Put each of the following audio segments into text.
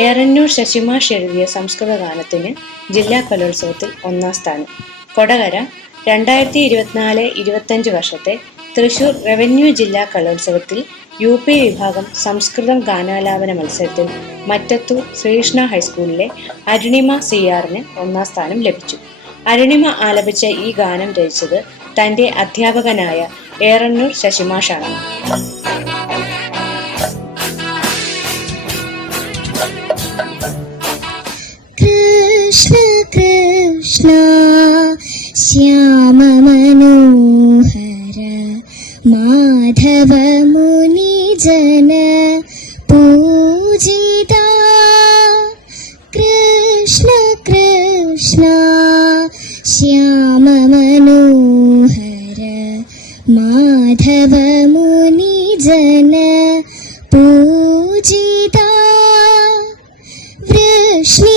ഏറന്നൂർ ശശിമാഷ് എഴുതിയ സംസ്കൃത ഗാനത്തിന് ജില്ലാ കലോത്സവത്തിൽ 1ാം സ്ഥാനം. കൊടകര 2024-25 വർഷത്തെ തൃശൂർ റവന്യൂ ജില്ലാ കലോത്സവത്തിൽ UP വിഭാഗം സംസ്കൃതം ഗാനാലാപന മത്സരത്തിൽ മറ്റത്തൂർ ശ്രീകൃഷ്ണ ഹൈസ്കൂളിലെ അരുണിമ CRന് 1ാം സ്ഥാനം ലഭിച്ചു. അരുണിമ ആലപിച്ച ഈ ഗാനം രചിച്ചത് തന്റെ അധ്യാപകനായ ഏറന്നൂർ ശശിമാഷാണ്. കൃഷ്ണ കൃഷ്ണ ശ്യാമ മനോഹര മാധവ മുനിജന പൂജിത. കൃഷ്ണ കൃഷ്ണ ശ്യാമ മനോഹര മാധവ മുനിജന പൂജിത. വൃഷ്ണികുലോത്തമ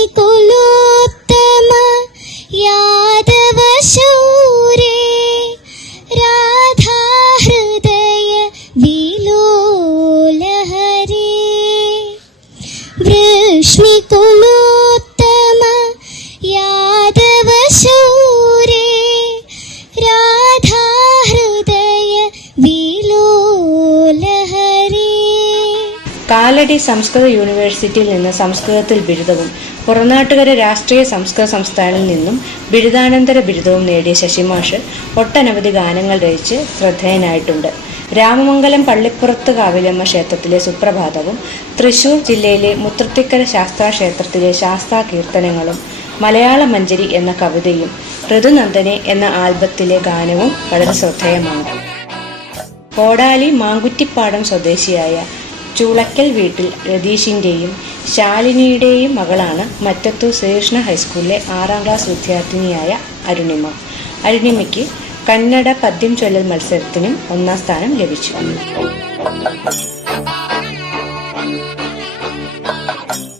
യാദവ ശൗരേ രാധാ ഹൃദയ വിലോലഹരേ. വൃഷ്ണികുലോത്തമ യാദവ ശൗരേ രാധാ ഹൃദയ വിലോലഹരേ. കാലടി സംസ്കൃത യൂണിവേഴ്സിറ്റിയിൽ നിന്ന് സംസ്കൃതത്തിൽ ബിരുദവും പുറനാട്ടുകര രാഷ്ട്രീയ സംസ്കൃത സംസ്ഥാനിൽ നിന്നും ബിരുദാനന്തര ബിരുദവും നേടിയ ശശിമാഷ് ഒട്ടനവധി ഗാനങ്ങൾ രചിച്ച് ശ്രദ്ധേയനായിട്ടുണ്ട്. രാമമംഗലം പള്ളിപ്പുറത്ത് കാവിലമ്മ ക്ഷേത്രത്തിലെ സുപ്രഭാതവും തൃശൂർ ജില്ലയിലെ മുത്രത്തിക്കര ശാസ്താ ക്ഷേത്രത്തിലെ ശാസ്താ കീർത്തനങ്ങളും മലയാള മഞ്ജരി എന്ന കവിതയും ഋതുനന്ദനെ എന്ന ആൽബത്തിലെ ഗാനവും വളരെ ശ്രദ്ധേയമാണ്. കോടാലി മാങ്കുറ്റിപ്പാടം സ്വദേശിയായ ചൂളക്കൽ വീട്ടിൽ രതീഷിൻ്റെയും ശാലിനിയുടെയും മകളാണ് മറ്റത്തൂർ ശ്രീകൃഷ്ണ ഹൈസ്കൂളിലെ 6ാം ക്ലാസ് വിദ്യാർത്ഥിനിയായ അരുണിമ. അരുണിമയ്ക്ക് കന്നഡ പദ്യം ചൊല്ലൽ മത്സരത്തിനും 1ാം സ്ഥാനം ലഭിച്ചു.